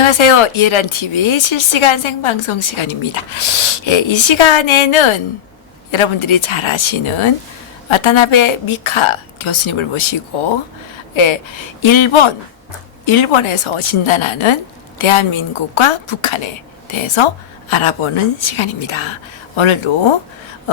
안녕하세요. 이해란 TV 실시간 생방송 시간입니다. 이 시간에는 여러분들이 잘 아시는 와타나베 미카 교수님을 모시고 일본에서 진단하는 대한민국과 북한에 대해서 알아보는 시간입니다. 오늘도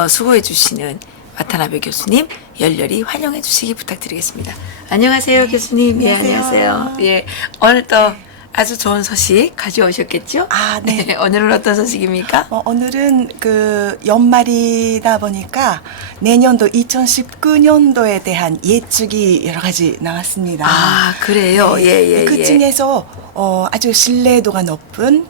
수고해 주시는 와타나베 교수님 열렬히 환영해 주시기 부탁드리겠습니다. 안녕하세요, 교수님. 안녕하세요. 예, 오늘 또 아주 좋은 소식 가져오셨겠죠? 아, 네. 오늘은 어떤 소식입니까? 오늘은 그 연말이다 보니까 내년도 2019년도에 대한 예측이 여러 가지 나왔습니다. 아, 그래요? 예. 그 중에서 아주 신뢰도가 높은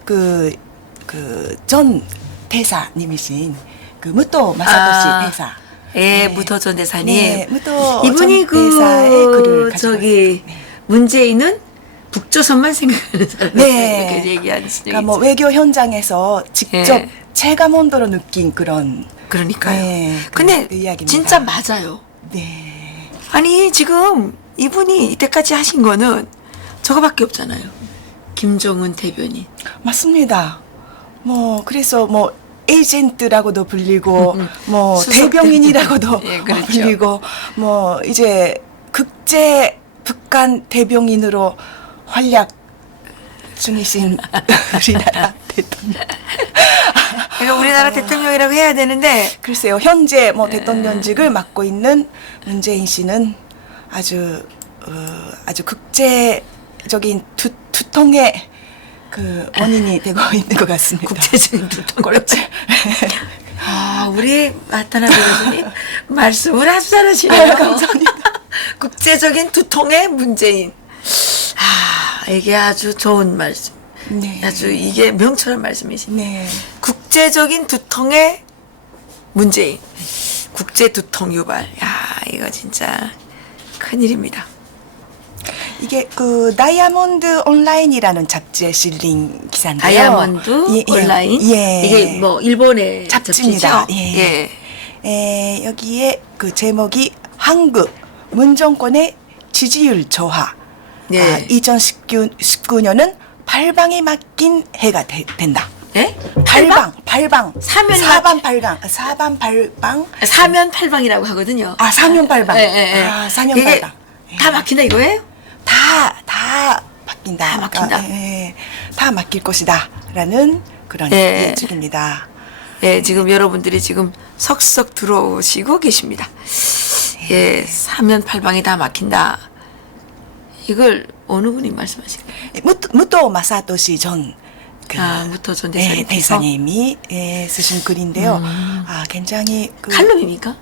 전 대사님이신 그 무토 마사토시 대사. 예, 무토 전 대사님. 네, 무토 이분이 전 대사의 글을 가지고 있습니다. 네. 문재인은 북조선만 생각하는 사람이라고 네. 얘기하는 적이 그러니까 뭐 있죠. 외교 현장에서 직접 체감 온도로 느낀 그런. 그러니까요. 네, 근데 그 이야기입니다. 진짜 맞아요. 네. 아니, 지금 이분이 이때까지 하신 거는 저거밖에 없잖아요. 김정은 대변인. 맞습니다. 그래서 에이전트라고도 불리고 수석 대변인이라고도 예, 그렇죠. 불리고 이제 국제 북한 대변인으로 활약 중이신 우리나라 대통령. 그러니까 우리나라 대통령이라고 해야 되는데 글쎄요, 현재 대통령직을 맡고 있는 문재인 씨는 아주 국제적인 두통의 그 원인이 되고 있는 것 같습니다. 국제적인 두통. 그렇지. 우리 와타나베 교수님 말씀을 아주 잘하시네요. 감사합니다. 국제적인 두통의 문재인. 이게 아주 좋은 말씀. 네. 아주 이게 명철한 말씀이시네. 네. 국제적인 두통의 문재인. 국제 두통 유발. 이거 진짜 큰일입니다. 이게 그 다이아몬드 온라인이라는 잡지에 실린 기사인데요. 다이아몬드 온라인. 예. 이게 뭐 일본의 잡지입니다. 잡지죠? 예. 여기에 그 제목이 한국 문정권의 지지율 저하. 네. 2019년은 팔방에 맡긴 해가 된다. 예? 팔방. 사면이 사방팔방. 사면팔방이라고 하거든요. 사면팔방. 예. 사면팔방. 다 막힌다 이거예요? 다 바뀐다. 다 막힌다. 다 막힐 것이다라는 그런 예측입니다. 예, 지금 여러분들이 지금 석석 들어오시고 계십니다. 예, 사면팔방이 다 막힌다. 이걸 어느 분이 말씀하신 거예요? 무토 마사토시 전 무토 전 대사님. 대사님이 쓰신 글인데요. 굉장히 칼럼입니까?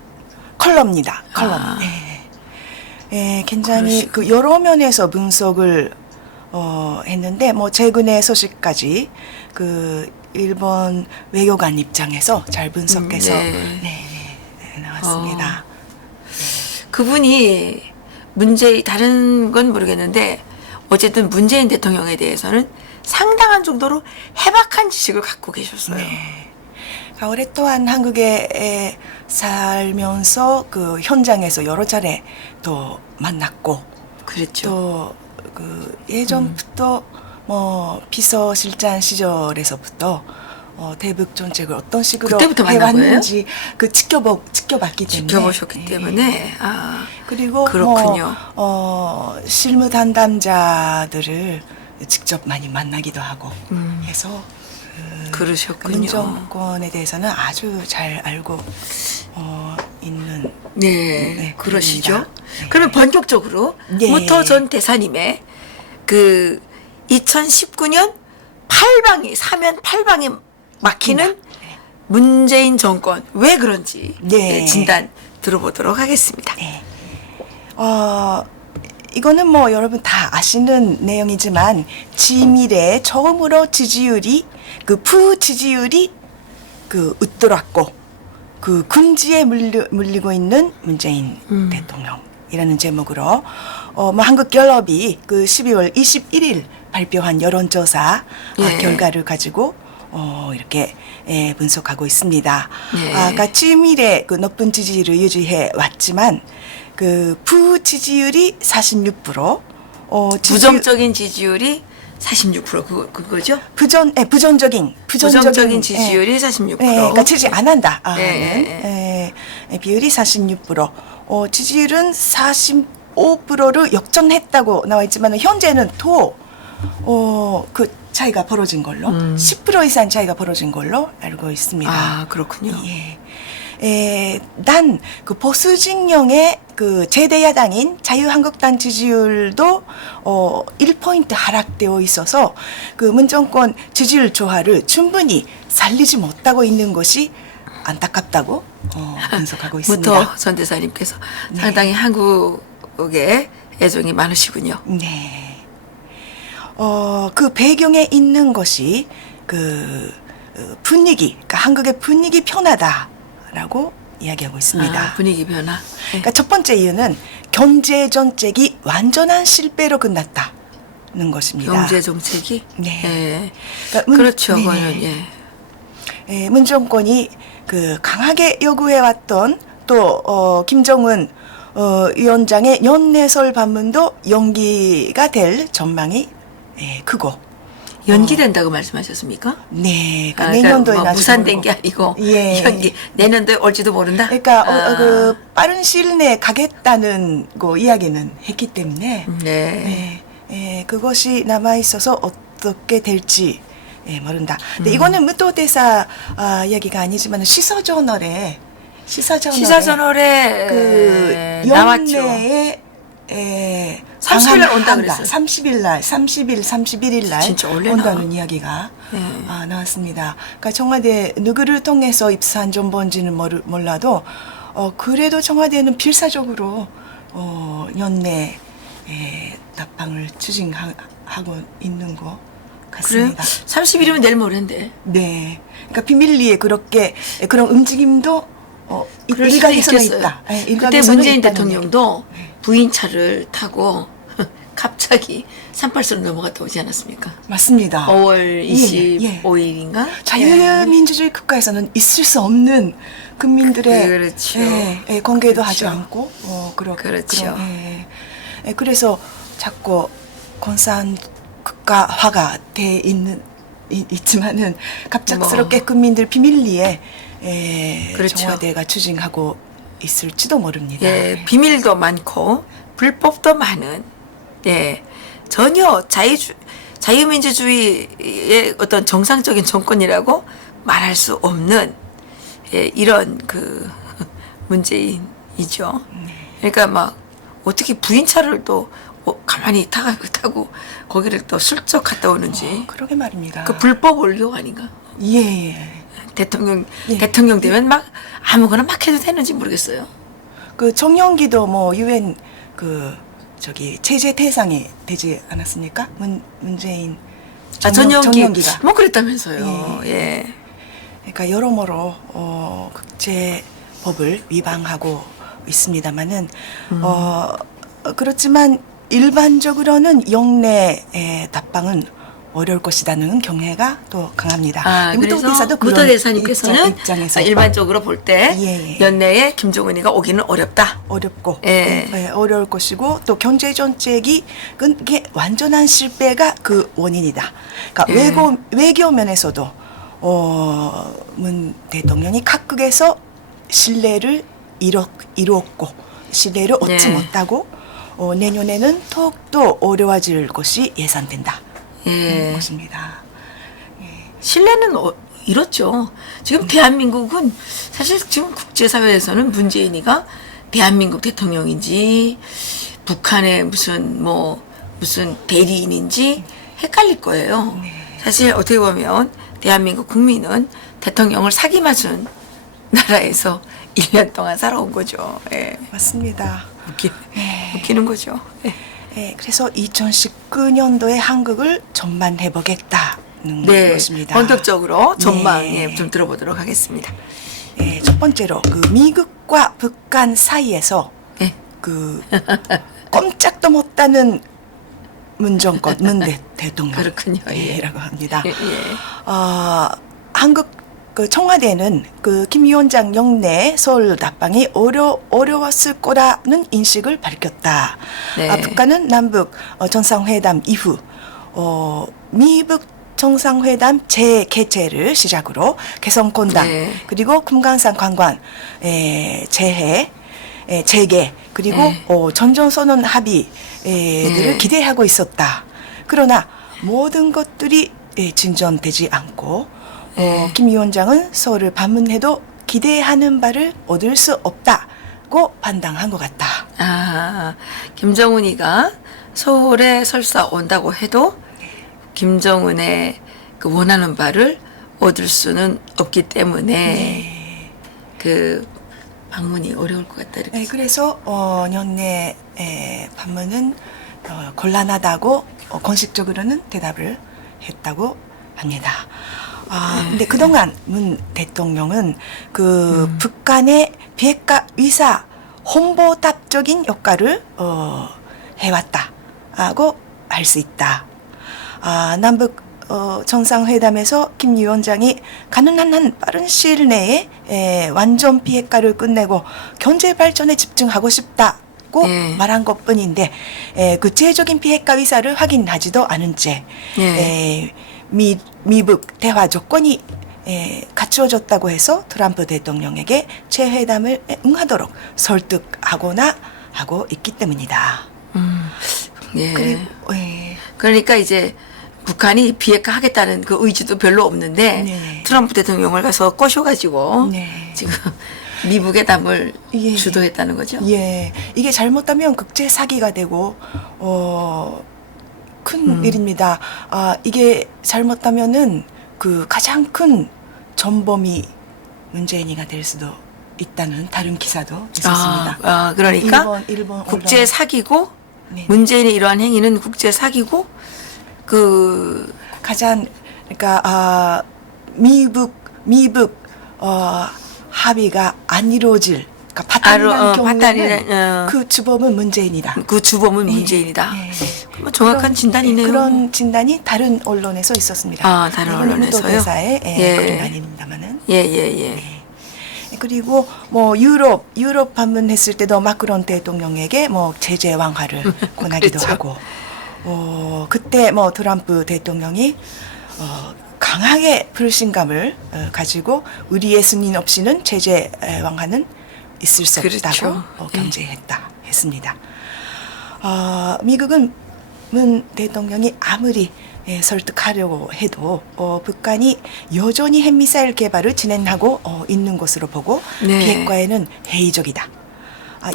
컬럼입니다. 컬럼. 굉장히 여러 면에서 분석을 했는데 최근의 소식까지 일본 외교관 입장에서 잘 분석해서 나왔습니다. 그분이 다른 건 모르겠는데 어쨌든 문재인 대통령에 대해서는 상당한 정도로 해박한 지식을 갖고 계셨어요. 오랫동안 한국에 살면서 그 현장에서 여러 차례 또 만났고, 그랬죠. 또 예전부터 비서실장 시절에서부터 대북 정책을 어떤 식으로 그때부터 만난 해왔는지 지켜봤기 때문에 지켜보셨기 때문에 그리고 그렇군요. 실무 담당자들을 직접 많이 만나기도 하고 해서 그러셨군요. 문정권에 대해서는 아주 잘 알고 있는. 그러시죠. 분입니다. 그러면 본격적으로 무토 전 대사님의 2019년 사면 팔방이 막히는 문재인 정권 왜 그런지 진단 들어보도록 하겠습니다. 이거는 여러분 다 아시는 내용이지만 지밀에 처음으로 부지지율이 웃돌았고 금지에 물리고 있는 문재인 대통령이라는 제목으로 한국갤럽이 12월 21일 발표한 여론조사 결과를 가지고 이렇게 분석하고 있습니다. 지밀의 높은 지지율을 유지해 왔지만 부지지율이 46%, 부정적인 지지율이 그거죠? 부정적인 지지율이 46%. 그러니까 지지 안 한다. 비율이 46%. 지지율은 45%를 역전했다고 나와 있지만 현재는 그 차이가 벌어진 걸로 10% 이상 차이가 벌어진 걸로 알고 있습니다. 아, 그렇군요. 단 그 보수 진영의 그 제대 야당인 자유한국당 지지율도 1포인트 하락되어 있어서 그 문정권 지지율 조화를 충분히 살리지 못하고 있는 것이 안타깝다고 분석하고 있습니다. 무터 전 대사님께서 상당히 한국에 애정이 많으시군요. 네. 그 배경에 있는 것이 그 분위기, 그러니까 한국의 분위기 변화다라고 이야기하고 있습니다. 아, 분위기 변화. 그러니까 첫 번째 이유는 경제 정책이 완전한 실패로 끝났다는 것입니다. 경제 정책이? 네. 그러니까 그렇죠. 그거는 문정권이 그 강하게 요구해왔던 또 김정은 위원장의 연내설 방문도 연기가 될 전망이 크고. 연기된다고 말씀하셨습니까? 네, 그러니까 그러니까 내년도에 뭐 무산된 게 아니고 연기 내년도에 올지도 모른다. 그러니까 그 빠른 시일 내에 가겠다는 거 이야기는 했기 때문에 그것이 남아 있어서 어떻게 될지 모른다. 근데 이거는 무토 대사 이야기가 아니지만 시사저널에 그 나왔죠. 연내에 30일 날 온다 그랬어요. 31일 날 진짜 원래 온다는 이야기가 나왔습니다. 그러니까 청와대 누구를 통해서 입수한 정보인지는 몰라도 그래도 청와대는 필사적으로 연내 답방을 추진하고 있는 것 같습니다. 그래요? 30일이면 내일 모레인데. 네. 그러니까 비밀리에 그렇게 그런 움직임도 그럴 수도 일각에서는 있겠어요. 있다. 그때 문재인 대통령도 부인 차를 타고 갑자기 38선로 넘어갔다 오지 않았습니까? 맞습니다. 5월 25일인가? 자유민주주의 국가에서는 있을 수 없는 국민들의 그렇죠. 공개도 그렇죠. 하지 않고 그렇죠. 그래서 자꾸 공산 국가화가 돼 있지만은 갑작스럽게 국민들 비밀리에 그렇죠. 청와대가 추진하고 있을지도 모릅니다. 비밀도 많고 불법도 많은 전혀 자유민주주의의 어떤 정상적인 정권이라고 말할 수 없는 이런 그 문재인이죠. 그러니까 막 어떻게 부인차를 또 가만히 타고 거기를 또 슬쩍 갔다 오는지. 그러게 말입니다. 그 불법 올교 아닌가? 대통령 되면 막 아무거나 막 해도 되는지 모르겠어요. 그 정영기도 뭐 유엔 제재 대상이 되지 않았습니까? 문재인 전용기가 뭐 그랬다면서요. 그러니까 여러모로 국제법을 위반하고 있습니다만은 그렇지만 일반적으로는 영내 답방은 어려울 것이라는 경향가 또 강합니다. 그래서 무토 대사님께서는 일반적으로 볼 때 연내에 김정은이가 오기는 어렵고 어려울 것이고 또 경제 정책이 그게 완전한 실패가 그 원인이다. 그러니까 외교 면에서도 문 대통령이 각국에서 신뢰를 이루었고 신뢰를 얻지 못하고 내년에는 더욱더 어려워질 것이 예상된다. 것입니다. 신뢰는 이렇죠. 지금 대한민국은 사실 지금 국제사회에서는 문재인이가 대한민국 대통령인지 북한의 무슨 대리인인지 헷갈릴 거예요. 사실 어떻게 보면 대한민국 국민은 대통령을 사기 맞은 나라에서 1년 동안 살아온 거죠. 맞습니다. 웃기는 거죠. 그래서 2019년도에 한국을 전망해보겠다는 것입니다. 본격적으로 전망 좀 들어보도록 하겠습니다. 첫 번째로 그 미국과 북한 사이에서 그 꼼짝도 못하는 문 대통령이라고 합니다. 한국 그 청와대는 그 김 위원장 영내 서울 답방이 어려웠을 거라는 인식을 밝혔다. 북한은 남북 정상회담 이후 미북 정상회담 재개최를 시작으로 개성공단 네. 그리고 금강산 관광 재개 그리고 네. 전전선언 합의들을 네. 기대하고 있었다. 그러나 모든 것들이 진전되지 않고 네. 김 위원장은 서울을 방문해도 기대하는 바를 얻을 수 없다고 판단한 것 같다. 아, 김정은이가 서울에 설사 온다고 해도 김정은의 그 원하는 바를 얻을 수는 없기 때문에 네. 그 방문이 어려울 것 같다 이렇게. 네, 그래서 연내 방문은 곤란하다고 공식적으로는 대답을 했다고 합니다. 근데 그동안 문 대통령은 그 북한의 비핵화 위사 홍보답적인 역할을 해왔다고 할 수 있다. 남북 정상회담에서 김 위원장이 가능한 한 빠른 시일 내에 완전 비핵화를 끝내고 경제 발전에 집중하고 싶다고 네. 말한 것뿐인데 구체적인 비핵화 위사를 확인하지도 않은 채 네. 미북 대화 조건이 갖추어졌다고 해서 트럼프 대통령에게 재회담을 응하도록 설득하거나 하고 있기 때문이다. 예. 그리고 그러니까 이제 북한이 비핵화 하겠다는 그 의지도 별로 없는데 네. 트럼프 대통령을 가서 꼬셔가지고 네. 지금 미북의 담을 예. 주도했다는 거죠. 예, 이게 잘못하면 국제 사기가 되고 큰 일입니다. 이게 잘못하면은 그 가장 큰 전범이 문재인이가 될 수도 있다는 다른 기사도 있었습니다. 그러니까 일본 국제 언론. 사기고 네. 문재인의 이러한 행위는 국제 사기고 그 가장 그러니까 미북 합의가 안 이루어질 그러니까 파탄이라는 경우에는 그 주범은 문재인이다. 그 주범은 네. 문재인이다. 네. 뭐 정확한 그런, 진단이네요. 그런 진단이 다른 언론에서 있었습니다. 다른 언론에서요? 대사의 예. 그런 아닙니다만은. 예. 그리고 뭐 유럽 방문했을 때도 마크론 대통령에게 뭐 제재 완화를 권하기도 그렇죠. 하고 그때 뭐 트럼프 대통령이 강하게 불신감을 가지고 우리의 승인 없이는 제재 완화는 있을 수 없다고 그렇죠. 경제했다 했습니다. 미국은 문 대통령이 아무리 설득하려고 해도 북한이 여전히 핵미사일 개발을 진행하고 있는 것으로 보고 네. 비핵화에는 회의적이다.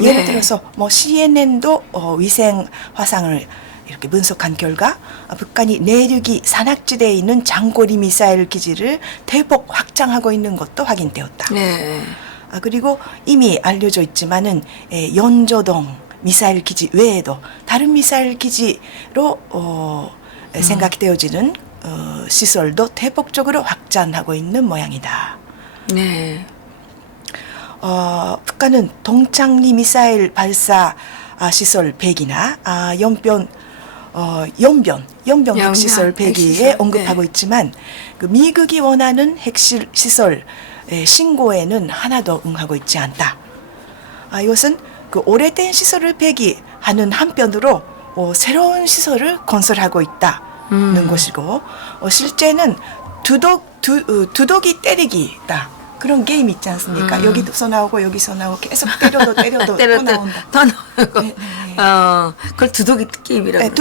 예를 네. 들어서 뭐 CNN도 위생 화상을 이렇게 분석한 결과 북한이 내륙이 산악지대에 있는 장거리 미사일 기지를 대폭 확장하고 있는 것도 확인되었다. 네. 그리고 이미 알려져 있지만은 연조동 미사일 기지 외에도 다른 미사일 기지로 생각되어지는 시설도 대폭적으로 확장하고 있는 모양이다. 네. 북한은 동창리 미사일 발사 시설 100이나 연변 핵시설 100에 핵시설, 언급하고 네. 있지만 그 미국이 원하는 핵시설 신고에는 하나도 응하고 있지 않다. 이것은 그 오래된 시설을 폐기하는 한편으로 새로운 시설을 건설하고 있다는 것이고 실제는 두더기 때리기다. 그런 게임 있지 않습니까? 여기서 나오고 여기서 나오고 계속 때려도 또 나온다. 더 나오고. 네. 그걸 두더기 게임이라고.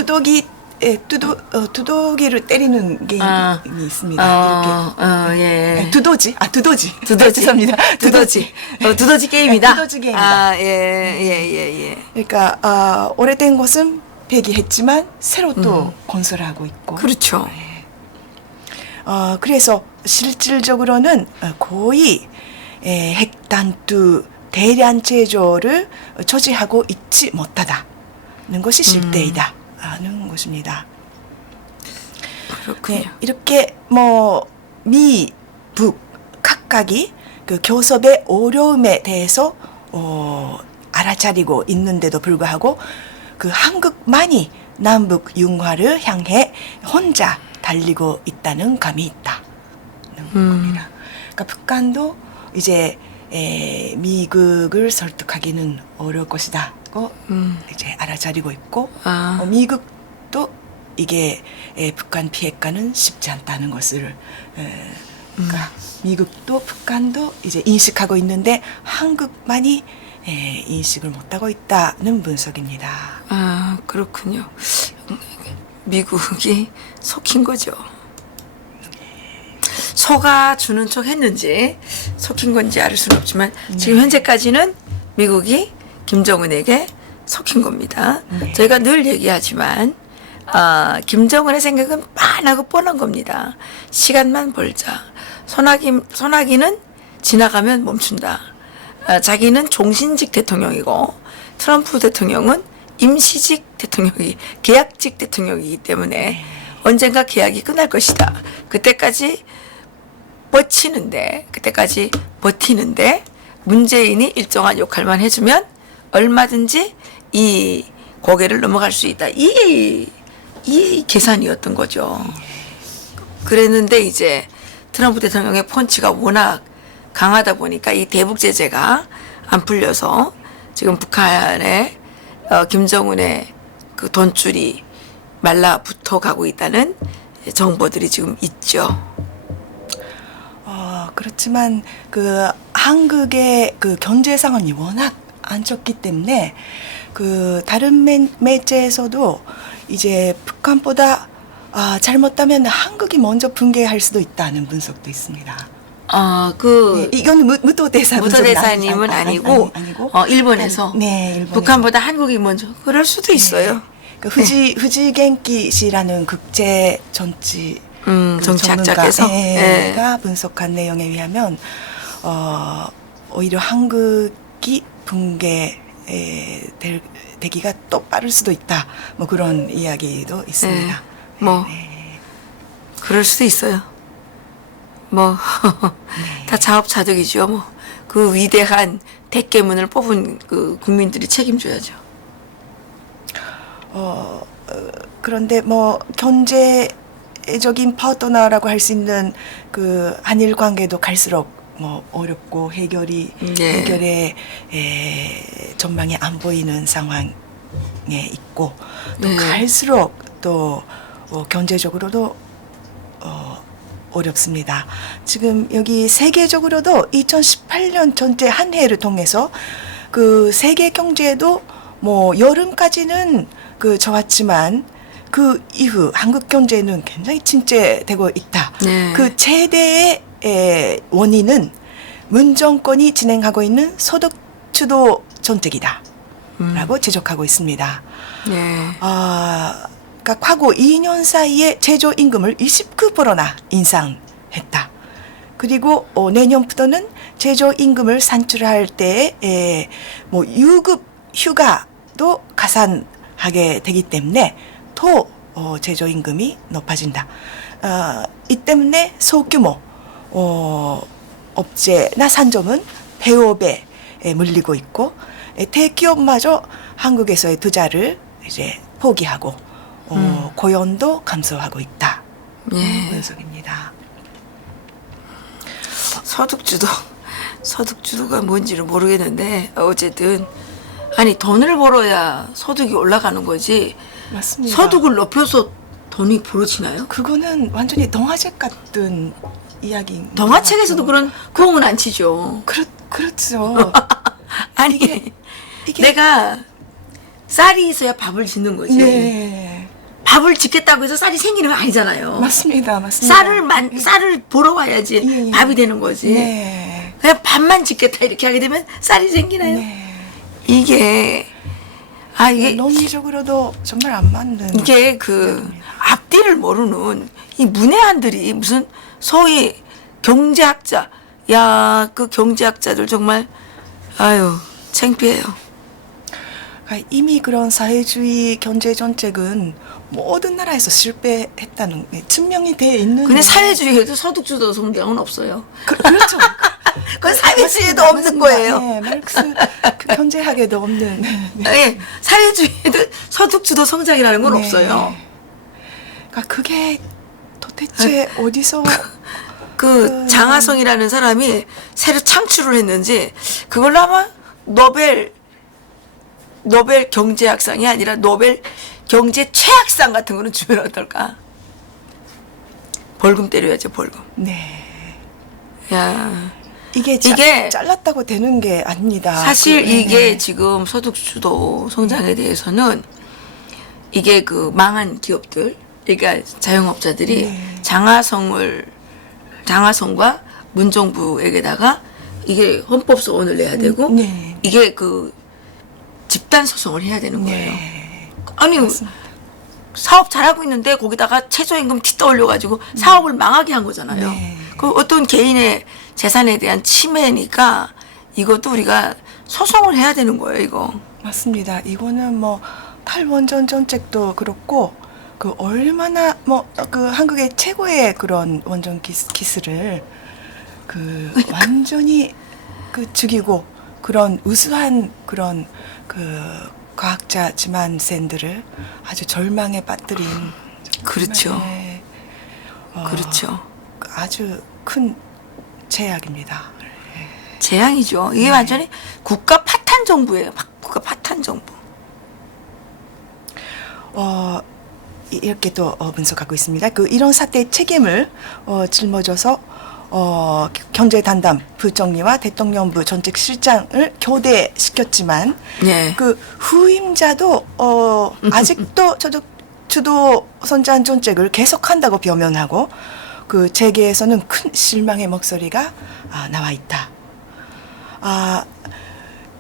두더기를 때리는 게임이 있습니다. 이렇게. 예. 두더지. 죄송합니다. 두더지 게임이다. 두더지 게임이다. 예. 그러니까 오래된 것은 폐기했지만 새로 또 건설하고 있고. 그렇죠. 그래서 실질적으로는 거의 핵단투 대량 제조를 저지하고 있지 못하다는 것이 실태이다는 것입니다. 그렇군요. 이렇게 뭐 미북 각각이 그 교섭의 어려움에 대해서 알아차리고 있는데도 불구하고 그 한국만이 남북 융화를 향해 혼자 달리고 있다는 감이 있다는 겁니다. 그러니까 북한도 이제 미국을 설득하기는 어려울 것이다고 이제 알아차리고 있고 미국도 이게 북한 비핵화는 쉽지 않다는 것을 그러니까 미국도 북한도 이제 인식하고 있는데 한국만이 인식을 못하고 있다는 분석입니다. 아, 그렇군요. 미국이 속힌 거죠. 속아 주는 척 했는지 속힌 건지 알 수는 없지만 지금 현재까지는 미국이 김정은에게 속힌 겁니다. 네. 저희가 늘 얘기하지만 김정은의 생각은 빤하고 뻔한 겁니다. 시간만 벌자. 소나기는 지나가면 멈춘다. 자기는 종신직 대통령이고 트럼프 대통령은 임시직 대통령이 계약직 대통령이기 때문에 언젠가 계약이 끝날 것이다. 그때까지 버티는데 문재인이 일정한 역할만 해주면 얼마든지 이 고개를 넘어갈 수 있다. 이 계산이었던 거죠. 그랬는데 이제 트럼프 대통령의 펀치가 워낙 강하다 보니까 이 대북 제재가 안 풀려서 지금 북한에 김정은의 그 돈줄이 말라붙어 가고 있다는 정보들이 지금 있죠. 그렇지만 그 한국의 그 경제 상황이 워낙 안 좋기 때문에 그 다른 매체에서도 이제 북한보다 잘못하면 한국이 먼저 붕괴할 수도 있다는 분석도 있습니다. 네, 이건 무도 대사님은 아니고 일본에서 일본에서. 북한보다 한국이 먼저 그럴 수도 있어요. 그 후지겐키 씨라는 국제 정치 정치학자께서 가 분석한 내용에 의하면 오히려 한국이 되기가 또 빠를 수도 있다. 뭐 그런 이야기도 있습니다. 그럴 수도 있어요. 다 자업자득이죠. 그 위대한 대깨문을 뽑은 그 국민들이 책임져야죠. 그런데 경제적인 파트너라고 할 수 있는 그 한일 관계도 갈수록 어렵고 해결의 전망이 안 보이는 상황에 있고 또 갈수록 또 경제적으로도 어렵습니다. 지금 여기 세계적으로도 2018년 전체 한 해를 통해서 그 세계 경제도 여름까지는 그 좋았지만 그 이후 한국 경제는 굉장히 침체되고 있다. 그 최대의 원인은 문 정권이 진행하고 있는 소득 주도 정책이다. 라고 지적하고 있습니다. 그러니까 과거 2년 사이에 최저임금을 29%나 인상했다. 그리고 내년부터는 최저임금을 산출할 때에 유급 휴가도 가산하게 되기 때문에 더 최저임금이 높아진다. 이 때문에 소규모 업체나 산점은 폐업에 물리고 있고 대기업마저 한국에서의 투자를 이제 포기하고 고용도 감소하고 있다. 분석입니다. 소득주도가 뭔지를 모르겠는데 어쨌든 아니 돈을 벌어야 소득이 올라가는 거지. 맞습니다. 소득을 높여서 돈이 벌어지나요? 그거는 완전히 동화책 같은 이야기인 동화책에서도 그런 구멍은 안 치죠. 그렇죠. 아니 이게 내가 쌀이 있어야 밥을 짓는 거지. 네. 밥을 짓겠다고 해서 쌀이 생기는 거 아니잖아요. 맞습니다. 쌀을 보러 와야지 밥이 되는 거지. 네. 그냥 밥만 짓겠다 이렇게 하게 되면 쌀이 생기나요? 네. 이게 논리적으로도 정말 안 맞는. 이게 그 앞뒤를 모르는 이 문외한들이 무슨 소위 경제학자, 그 경제학자들 정말 창피해요. 이미 그런 사회주의 경제 정책은 모든 나라에서 실패했다는 게 증명이 돼 있는. 근데 사회주의에도 소득주도 성장은 없어요. 그렇죠. 그건 사회주의에도 없는 거예요. 네, 마르크스 그 경제학에도 없는. 네, 사회주의에도 소득주도 성장이라는 건 없어요. 그러니까 그게 도대체 어디서 그 장하성이라는 사람이 새로 창출을 했는지 그걸로 아마 노벨 노벨 경제학상이 아니라 노벨 경제 최악상 같은 거는 주면 어떨까? 벌금 때려야죠, 벌금. 네. 야, 이게 이게 잘랐다고 되는 게 아닙니다. 사실 네, 이게 네. 지금 소득주도 성장에 대해서는 이게 그 망한 기업들, 그러니까 자영업자들이 네. 장하성과 문정부에게다가 이게 헌법소원을 내야 되고 네. 이게 그 집단 소송을 해야 되는 거예요. 네. 아니 맞습니다. 사업 잘하고 있는데 거기다가 최저임금 튀 올려가지고 사업을 망하게 한 거잖아요. 네. 그 어떤 개인의 재산에 대한 침해니까 이것도 우리가 소송을 해야 되는 거예요, 이거. 맞습니다. 이거는 뭐 탈원전 정책도 그렇고 그 얼마나 뭐 그 한국의 최고의 그런 원전 기술을 그 완전히 그 죽이고 그런 우수한 그런 그 과학자 지망생들을 아주 절망에 빠뜨린 그렇죠. 정말, 그렇죠. 아주 큰 제약입니다. 재앙이죠. 이게 완전히 국가 파탄 정부예요. 국가 파탄 정부. 이렇게 또 분석하고 있습니다. 그 이런 사태의 책임을 짊어져서 경제 담당 부총리와 대통령부 정책실장을 교대시켰지만 네. 그 후임자도 아직도 주도 선전 정책을 계속한다고 변명하고 그 재계에서는 큰 실망의 목소리가 나와 있다.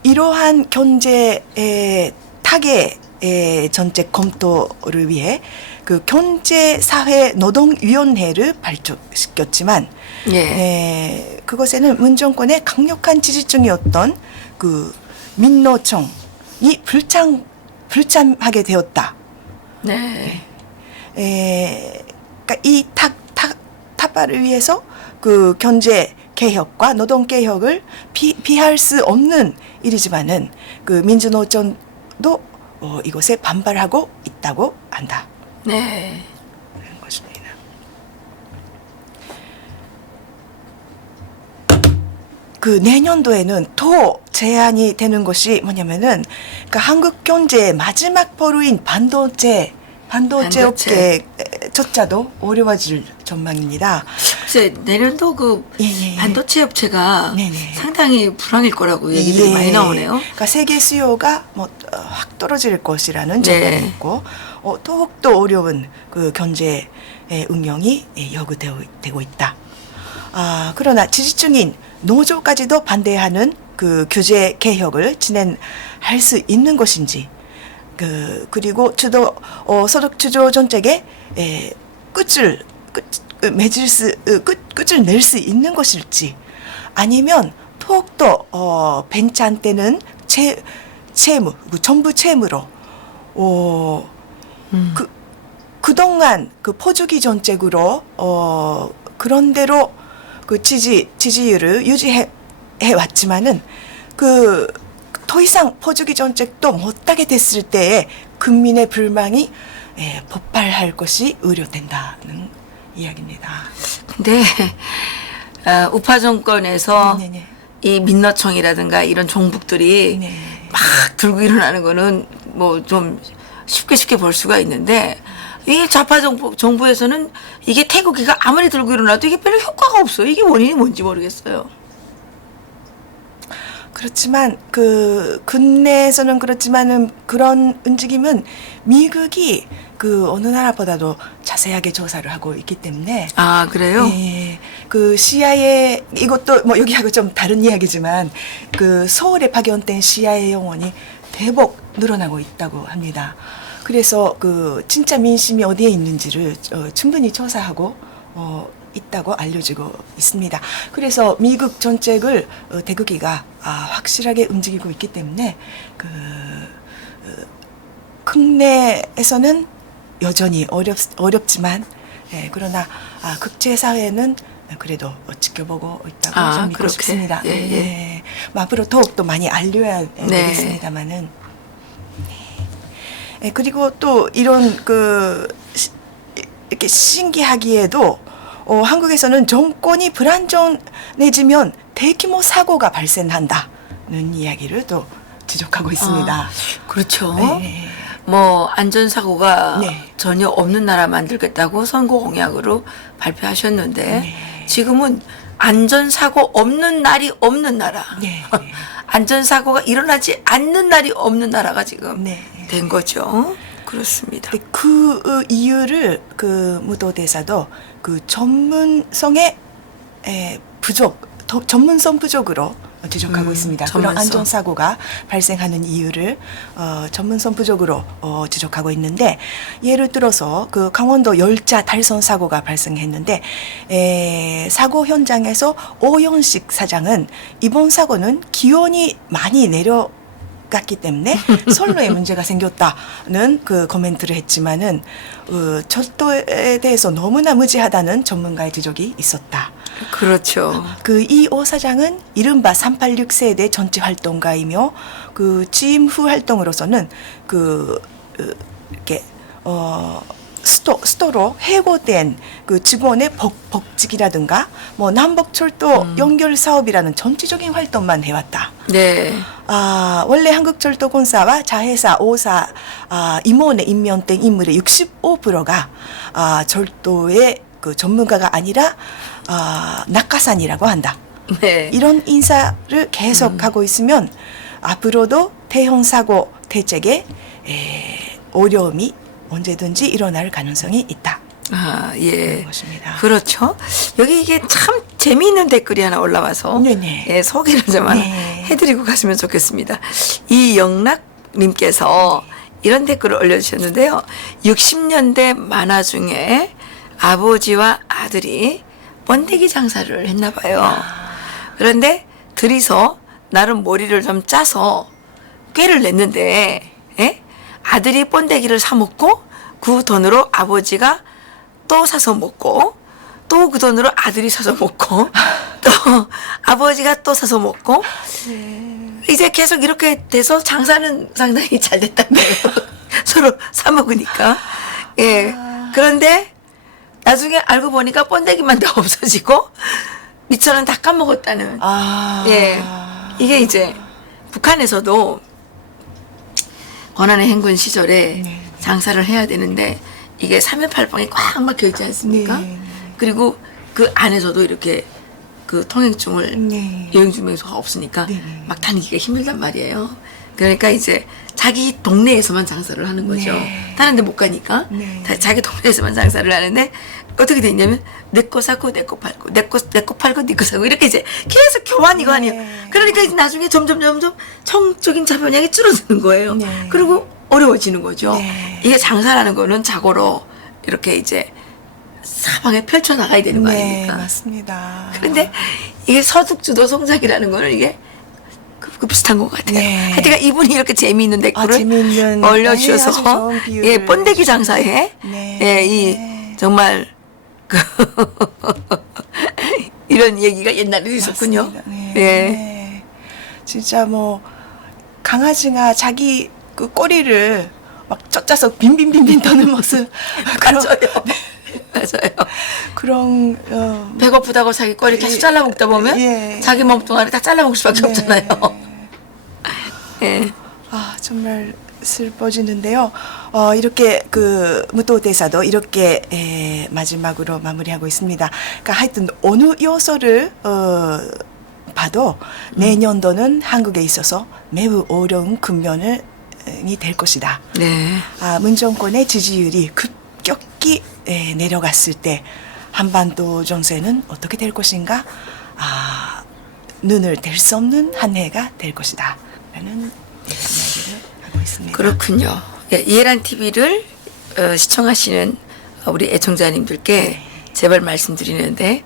이러한 경제의 타겟의 정책 검토를 위해 그 경제사회노동위원회를 발족시켰지만 그것에는 문정권의 강력한 지지층이었던 그 민노총이 불참하게 되었다. 네. 그러니까 이 타파를 위해서 그 경제 개혁과 노동 개혁을 피할 수 없는 일이지만은 그 민주노총도 이것에 반발하고 있다고 한다. 네. 그런 것입니다. 그 내년도에는 또 제한이 되는 것이 뭐냐면은 그러니까 한국 경제의 마지막 보루인 반도체 업계조차도 어려워질 전망입니다. 글쎄 내년도 그 예. 반도체 업체가 네네. 상당히 불황일 거라고 얘기들이 예. 많이 나오네요. 그러니까 세계 수요가 확 떨어질 것이라는 네. 전망이 있고 더욱더 어려운 그 경제 응용이 요구되고 있다. 그러나 지지층인 노조까지도 반대하는 그 규제 개혁을 진행할 수 있는 것인지 그리고 소득 주도 정책에 끝을 낼 수 있는 것일지 아니면 더욱더 벤치 한때는 채무, 정부 채무로 그동안 그 포주기 정책으로 그런대로 그 지지율을 유지해 왔지만은 더 이상 포주기 정책도 못하게 됐을 때에 국민의 불만이 폭발할 것이 우려된다는 이야기입니다. 근데 우파 정권에서 네네. 이 민노총이라든가 이런 종북들이 네. 막 들고 일어나는 거는 뭐 좀 쉽게 볼 수가 있는데 이 좌파 정부에서는 이게 태극기가 아무리 들고 일어나도 이게 별로 효과가 없어요. 이게 원인이 뭔지 모르겠어요. 그렇지만 그 국내에서는 그렇지만은 그런 움직임은 미국이 그 어느 나라보다도 자세하게 조사를 하고 있기 때문에 아 그래요? 그 CIA 이것도 뭐 여기하고 좀 다른 이야기지만 그 서울에 파견된 CIA 요원이 대폭 늘어나고 있다고 합니다. 그래서 그 진짜 민심이 어디에 있는지를 충분히 조사하고 있다고 알려지고 있습니다. 그래서 미국 정책을 태극기가 확실하게 움직이고 있기 때문에 국내에서는 여전히 어렵지만 그러나 국제사회는 그래도 지켜보고 있다고 좀 믿고 그렇게. 싶습니다. 예. 앞으로 더욱더 많이 알려야 되겠습니다만은. 그리고 또 이런 이렇게 신기하기에도 한국에서는 정권이 불안정해지면 대규모 사고가 발생한다는 이야기를 또 지적하고 있습니다. 그렇죠. 네. 뭐 안전사고가 네. 전혀 없는 나라 만들겠다고 선거 공약으로 발표하셨는데 네. 지금은 안전사고 없는 날이 없는 나라. 네. 안전사고가 일어나지 않는 날이 없는 나라가 지금 네. 된 거죠. 그렇습니다. 근데 그 이유를 그 무도 대사도 그 전문성의 전문성 부족으로 지적하고 있습니다. 그런 전문성. 안전사고가 발생하는 이유를 전문성 부족으로 지적하고 있는데, 예를 들어서 그 강원도 열차 달선 사고가 발생했는데 사고 현장에서 오영식 사장은 이번 사고는 기온이 많이 내려갔기 때문에 선로에 문제가 생겼다는 그 코멘트를 했지만은 철도에 대해서 너무나 무지하다는 전문가의 지적이 있었다. 그렇죠. 그 이 오 사장은 이른바 386 세대 전체 활동가이며 그 취임 후 활동으로서는 이렇게 스토로 해고된 그 직원의 복직이라든가 뭐 남북철도 연결 사업이라는 전체적인 활동만 해왔다. 네. 원래 한국철도공사와 자회사 5사 임원에 임명된 인물의 65%가 철도의 그 전문가가 아니라 낙하산이라고 한다. 네. 이런 인사를 계속하고 있으면 앞으로도 대형 사고 대책에 어려움이 언제든지 일어날 가능성이 있다. 예. 그런 것입니다. 그렇죠. 여기 이게 참 재미있는 댓글이 하나 올라와서 네네. 예, 소개를 좀 하나 네. 해드리고 갔으면 좋겠습니다. 이영락님께서 이런 댓글을 올려주셨는데요. 60년대 만화 중에 아버지와 아들이 번데기 장사를 했나 봐요. 그런데 둘이서 나름 머리를 좀 짜서 꾀를 냈는데 아들이 번데기를 사 먹고 그 돈으로 아버지가 또 사서 먹고 또 그 돈으로 아들이 사서 먹고 또 아버지가 또 사서 먹고 이제 계속 이렇게 돼서 장사는 상당히 잘 됐단 말이에요. 서로 사 먹으니까. 예. 그런데 나중에 알고 보니까 번데기만 다 없어지고 밑처럼 다 까먹었다는. 예. 이게 이제 북한에서도 권한의 행군 시절에 네. 장사를 해야 되는데 이게 3.18방이 꽉 막혀 있지 않습니까? 네. 그리고 그 안에서도 이렇게 그 통행증을 네. 여행증명서가 없으니까 네. 막 다니기가 힘들단 말이에요. 그러니까 이제 자기 동네에서만 장사를 하는 거죠. 네. 다른 데 못 가니까 네. 자기 동네에서만 장사를 하는데 어떻게 됐냐면 내 거 사고 내 거 팔고 내 거 팔고 네 거 사고 이렇게 이제 계속 교환이고 아니에요. 네. 그러니까 이제 나중에 점점 청적인 자본량이 줄어드는 거예요. 네. 그리고 어려워지는 거죠. 네. 이게 장사라는 거는 자고로 이렇게 이제 사방에 펼쳐 나가야 되는 거 네, 아닙니까? 맞습니다. 그런데 이게 서둑주도 송작이라는 거는 이게 그 비슷한 것 같아요. 네. 하여튼 이분이 이렇게 재미있는 댓글을 재미있는, 올려주셔서 아주 좋은 비유를 예, 번데기 장사에 네. 예, 이 정말 그 이런 얘기가 옛날에 있었군요. 맞습니다. 네. 예. 네. 진짜 뭐 강아지가 자기 그 꼬리를 막 쫓아서 빈빈빈빈 도는 모습 맞아요. 맞아요. 그런 배고프다고 자기 꼬리 계속 잘라 먹다 보면 예. 자기 몸뚱아리 다 잘라 먹을 수밖에 네. 없잖아요. 예. 정말 슬퍼지는데요. 이렇게 그 무도 대사도 이렇게 마지막으로 마무리하고 있습니다. 그러니까 하여튼 어느 요소를 봐도 내년도는 한국에 있어서 매우 어려운 국면이 될 것이다. 네. 문 정권의 지지율이 급격히 내려갔을 때 한반도 정세는 어떻게 될 것인가? 눈을 뗄 수 없는 한 해가 될 것이다. 라는 이야기를 하고 있습니다. 그렇군요. 예, 이해란 TV를 시청하시는 우리 애청자님들께 제발 말씀드리는데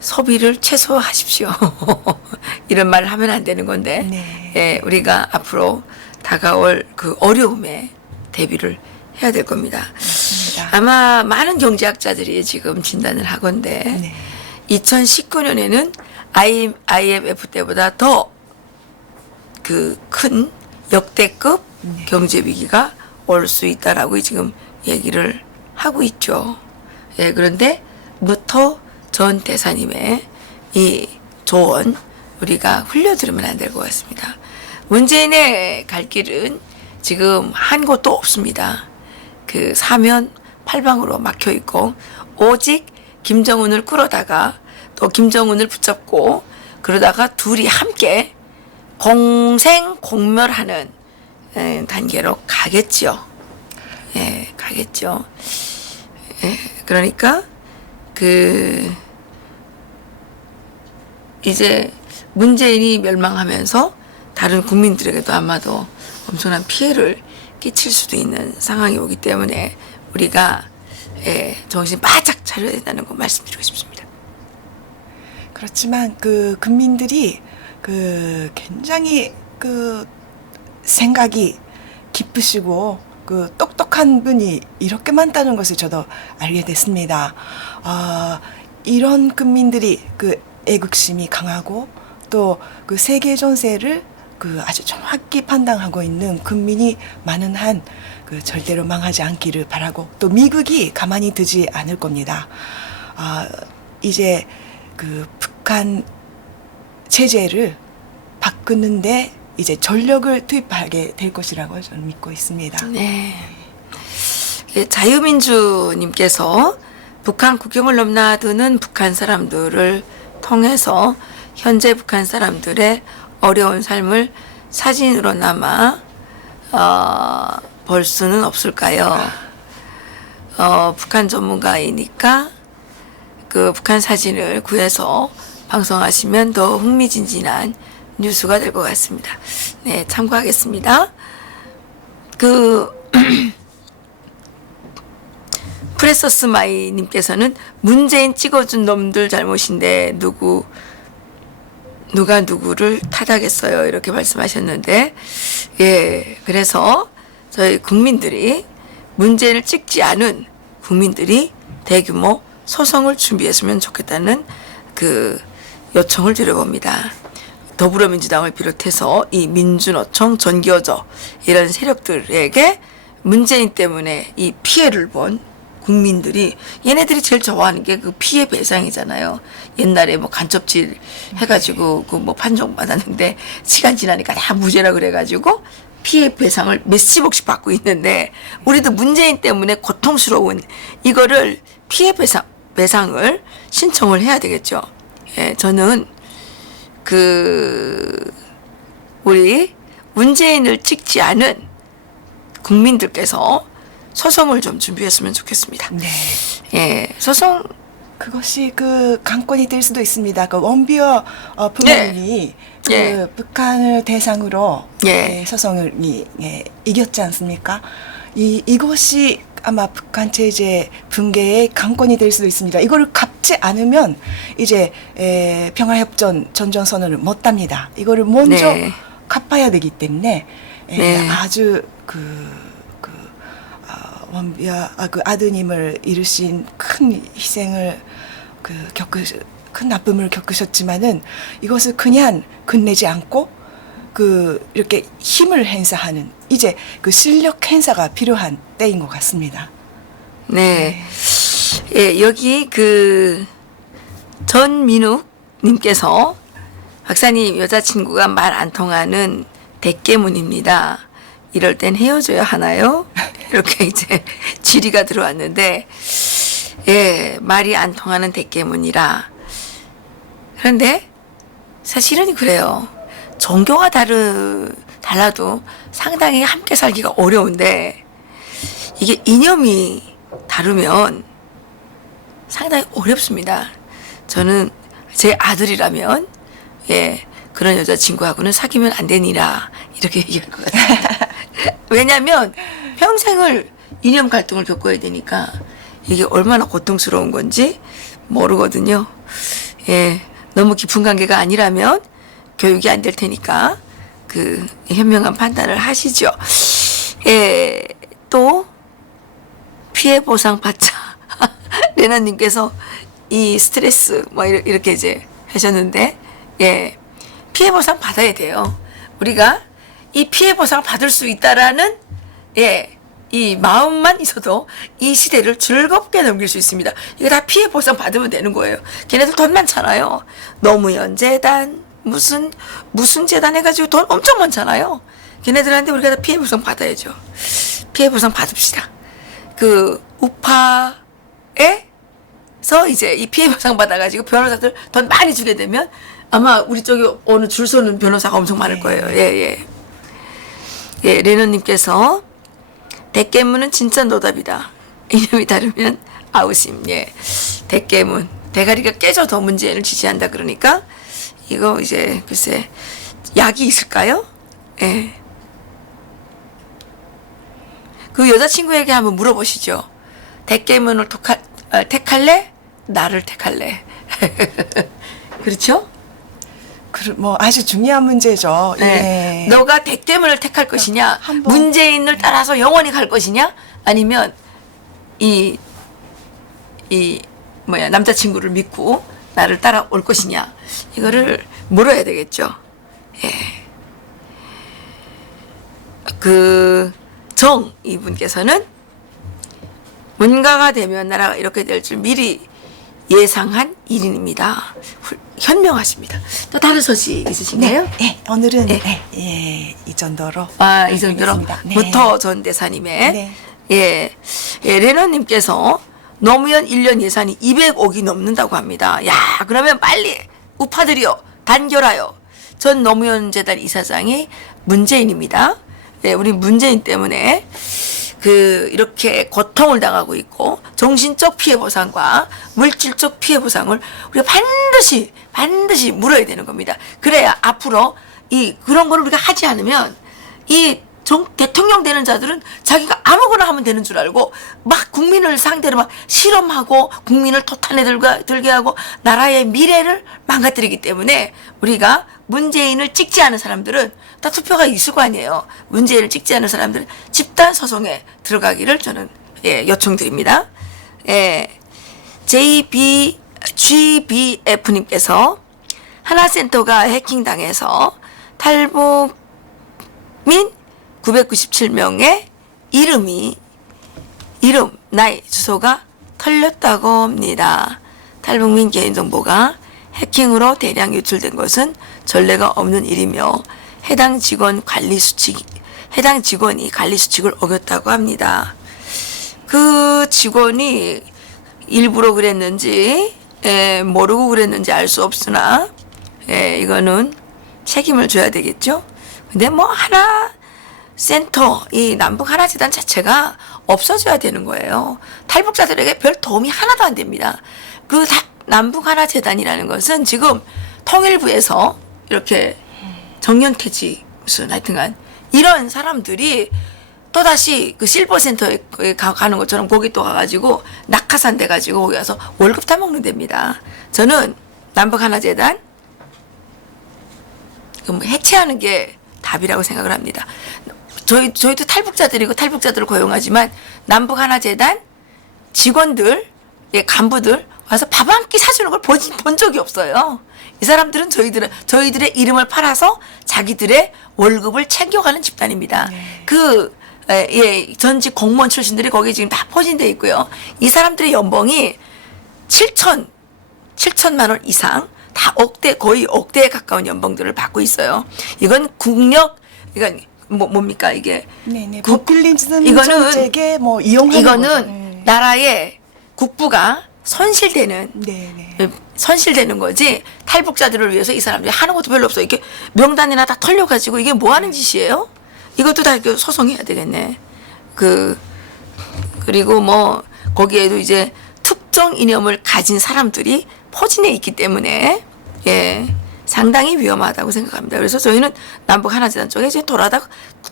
소비를 최소화하십시오. 이런 말을 하면 안 되는 건데 네. 예, 우리가 앞으로 다가올 그 어려움에 대비를 해야 될 겁니다. 맞습니다. 아마 많은 경제학자들이 지금 진단을 하건데 네. 2019년에는 IMF 때보다 더 그 큰 역대급 네. 경제 위기가 올 수 있다라고 지금 얘기를 하고 있죠. 예, 그런데 무토 전 대사님의 이 조언 우리가 흘려들으면 안 될 것 같습니다. 문재인의 갈 길은 지금 한 곳도 없습니다. 그 사면 팔방으로 막혀 있고 오직 김정은을 끌어다가 또 김정은을 붙잡고 그러다가 둘이 함께 공생공멸하는 단계로 가겠죠. 예, 가겠죠. 예, 그러니까 이제 문재인이 멸망하면서 다른 국민들에게도 아마도 엄청난 피해를 끼칠 수도 있는 상황이 오기 때문에 우리가 정신 바짝 차려야 된다는 거 말씀드리고 싶습니다. 그렇지만 그 국민들이 굉장히 생각이 깊으시고 똑똑한 분이 이렇게 많다는 것을 저도 알게 됐습니다. 이런 국민들이 애국심이 강하고 또 세계 정세를 아주 정확히 판단하고 있는 국민이 많은 한 절대로 망하지 않기를 바라고 또 미국이 가만히 두지 않을 겁니다. 이제 북한 체제를 바꾸는데 이제 전력을 투입하게 될 것이라고 저는 믿고 있습니다. 네. 자유민주님께서 북한 국경을 넘나드는 북한 사람들을 통해서 현재 북한 사람들의 어려운 삶을 사진으로나마 볼 수는 없을까요? 북한 전문가이니까 북한 사진을 구해서 방송하시면 더 흥미진진한 뉴스가 될 것 같습니다. 네, 참고하겠습니다. 프레서스 마이님께서는 문재인 찍어준 놈들 잘못인데 누가 누구를 탓하겠어요 이렇게 말씀하셨는데, 예, 그래서 저희 국민들이 문재인을 찍지 않은 국민들이 대규모 소송을 준비했으면 좋겠다는 요청을 드려봅니다. 더불어민주당을 비롯해서 이 민주노총, 전기어조 이런 세력들에게 문재인 때문에 이 피해를 본 국민들이, 얘네들이 제일 좋아하는 게 피해 배상이잖아요. 옛날에 간첩질 해가지고 판정 받았는데 시간 지나니까 다 무죄라 그래가지고 피해 배상을 몇십억씩 받고 있는데, 우리도 문재인 때문에 고통스러운 이거를 피해 배상을 신청을 해야 되겠죠. 예, 저는 우리 문재인을 찍지 않은 국민들께서 소송을 좀 준비했으면 좋겠습니다. 네. 예, 소송. 그것이 관건이 될 수도 있습니다. 원비어 부모님이 예. 북한을 대상으로 예. 소송을 이겼지 않습니까? 이것이 아마 북한 체제 붕괴의 관건이 될 수도 있습니다. 이걸 갚지 않으면 이제 평화협정 전전선언을 못합니다. 이거를 먼저 네. 갚아야 되기 때문에 네. 아주 원비어 아드님을 잃으신 큰 희생을 큰 아픔을 겪으셨지만은 이것을 그냥 끝내지 않고 이렇게 힘을 행사하는 이제 실력 행사가 필요한 때인 것 같습니다. 네. 예, 여기 전민욱 님께서 박사님 여자친구가 말 안 통하는 대깨문입니다. 이럴 땐 헤어져야 하나요? 이렇게 이제 질의가 들어왔는데, 예, 말이 안 통하는 대깨문이라. 그런데 사실은 그래요. 종교가 달라도 상당히 함께 살기가 어려운데, 이게 이념이 다르면 상당히 어렵습니다. 저는 제 아들이라면, 예, 그런 여자친구하고는 사귀면 안 되니라 이렇게 얘기할 것 같아요. 왜냐하면 평생을 이념 갈등을 겪어야 되니까 이게 얼마나 고통스러운 건지 모르거든요. 예, 너무 깊은 관계가 아니라면 교육이 안 될 테니까 현명한 판단을 하시죠. 예, 또 피해 보상 받자. 레나님께서 이 스트레스 이렇게 이제 하셨는데, 예, 피해 보상 받아야 돼요. 우리가 이 피해 보상을 받을 수 있다라는, 예, 이 마음만 있어도 이 시대를 즐겁게 넘길 수 있습니다. 이거 다 피해 보상 받으면 되는 거예요. 걔네들 돈 많잖아요. 노무현 재단, 무슨 재단 해가지고 돈 엄청 많잖아요. 걔네들한테 우리가 다 피해 보상 받아야죠. 피해 보상 받읍시다. 그 우파에서 이제 이 피해 보상 받아가지고 변호사들 돈 많이 주게 되면 아마 우리 쪽에 어느 줄 서는 변호사가 엄청 많을 거예요. 예. 예, 레너님께서 대깨문은 진짜 노답이다. 이름이 다르면 아우심. 예, 대깨문. 대가리가 깨져도 문재인을 지지한다 그러니까 이거 이제 글쎄 약이 있을까요? 예. 그 여자친구에게 한번 물어보시죠. 대깨문을 택할래? 나를 택할래? 그렇죠? 뭐 아주 중요한 문제죠. 네. 예. 너가 대깨문을 택할 것이냐? 한번- 문재인을 따라서 영원히 갈 것이냐? 아니면 남자친구를 믿고 나를 따라올 것이냐? 이거를 물어야 되겠죠. 예. 이분께서는 문가가 되면 나라가 이렇게 될 줄 미리 예상한 1인입니다. 현명하십니다. 또 다른 소식 있으신가요? 네, 오늘은 네. 이 정도로. 이 정도로 하겠습니다. 네. 부터 전 대사님의 네. 예, 레너님께서 노무현 1년 예산이 200억이 넘는다고 합니다. 야, 그러면 빨리 우파들이요 단결하여. 전 노무현 재단 이사장이 문재인입니다. 예, 우리 문재인 때문에 이렇게 고통을 당하고 있고 정신적 피해 보상과 물질적 피해 보상을 우리가 반드시 물어야 되는 겁니다. 그래야 앞으로 그런 걸 우리가 하지 않으면 대통령 되는 자들은 자기가 아무거나 하면 되는 줄 알고 막 국민을 상대로 막 실험하고 국민을 토탄에 들게 하고 나라의 미래를 망가뜨리기 때문에 우리가 문재인을 찍지 않은 사람들은 다 투표가 있을 거 아니에요. 문재인을 찍지 않은 사람들은 집단 소송에 들어가기를 저는 요청드립니다. GBF님께서 하나센터가 해킹당해서 탈북민 997명의 이름, 나이, 주소가 털렸다고 합니다. 탈북민 개인정보가 해킹으로 대량 유출된 것은 전례가 없는 일이며 해당 직원이 관리 수칙을 어겼다고 합니다. 그 직원이 일부러 그랬는지 모르고 그랬는지 알 수 없으나 이거는 책임을 져야 되겠죠. 근데 센터, 이 남북 하나재단 자체가 없어져야 되는 거예요. 탈북자들에게 별 도움이 하나도 안 됩니다. 남북 하나재단이라는 것은 지금 통일부에서 이렇게 정년퇴직 하여튼간 이런 사람들이 또다시 실버센터에 가는 것처럼 거기 또 가가지고 낙하산 돼가지고 거기 가서 월급 타먹는 데입니다. 저는 남북 하나재단 해체하는 게 답이라고 생각을 합니다. 저희도 탈북자들이고 탈북자들을 고용하지만 남북 하나재단 직원들, 간부들 와서 밥 한 끼 사주는 걸 본 적이 없어요. 이 사람들은 저희들의 이름을 팔아서 자기들의 월급을 챙겨가는 집단입니다. 전직 공무원 출신들이 거기 지금 다 포진되어 있고요. 이 사람들의 연봉이 7천만 원 이상, 다 거의 억대에 가까운 연봉들을 받고 있어요. 이건 뭡니까 이게? 네네. 포퓰리즘 정책에 이용하는 이거는 거죠. 나라의 국부가 손실되는 거지. 탈북자들을 위해서 이 사람들이 하는 것도 별로 없어. 이렇게 명단이나 다 털려가지고 이게 뭐 하는 짓이에요? 이것도 다 소송해야 되겠네. 그리고 거기에도 이제 특정 이념을 가진 사람들이 포진해 있기 때문에 상당히 위험하다고 생각합니다. 그래서 저희는 남북 하나재단 쪽에 이제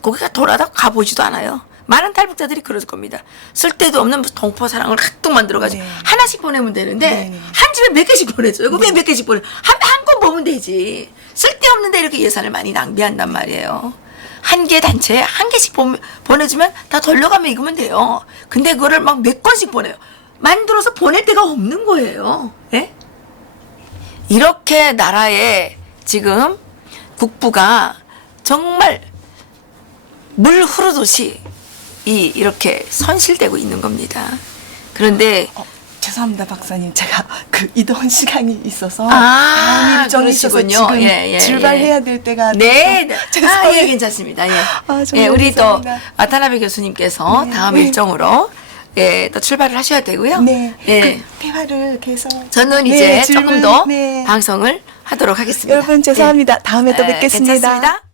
거기가 가보지도 않아요. 많은 탈북자들이 그럴 겁니다. 쓸데도 없는 동포사랑을 핫뚝 만들어가지고 하나씩 보내면 되는데 한 집에 몇 개씩 보내줘요. 이거 왜 몇 개씩 한 건 보면 되지. 쓸데없는데 이렇게 예산을 많이 낭비한단 말이에요. 한 개 단체에 한 개씩 보내주면 다 돌려가면 읽으면 돼요. 근데 그거를 막 몇 건씩 보내요. 만들어서 보낼 데가 없는 거예요. 이렇게 나라에 지금 국부가 정말 물 흐르듯이 이렇게 손실되고 있는 겁니다. 그런데 죄송합니다, 박사님. 제가 그 이동 시간이 있어서 아, 다음 일정이 있어서 그러시군요. 지금 예, 예, 출발해야 될 때가 네, 네. 죄송해요. 예, 괜찮습니다. 예. 정말 예, 우리 또 죄송합니다. 와타나베 교수님께서 다음 일정으로 예, 또 출발을 하셔야 되고요. 네, 예. 그 대화를 계속. 저는 이제 네, 조금 질문, 더 네. 방송을 하도록 하겠습니다. 여러분 죄송합니다. 예. 다음에 또 뵙겠습니다. 괜찮습니다.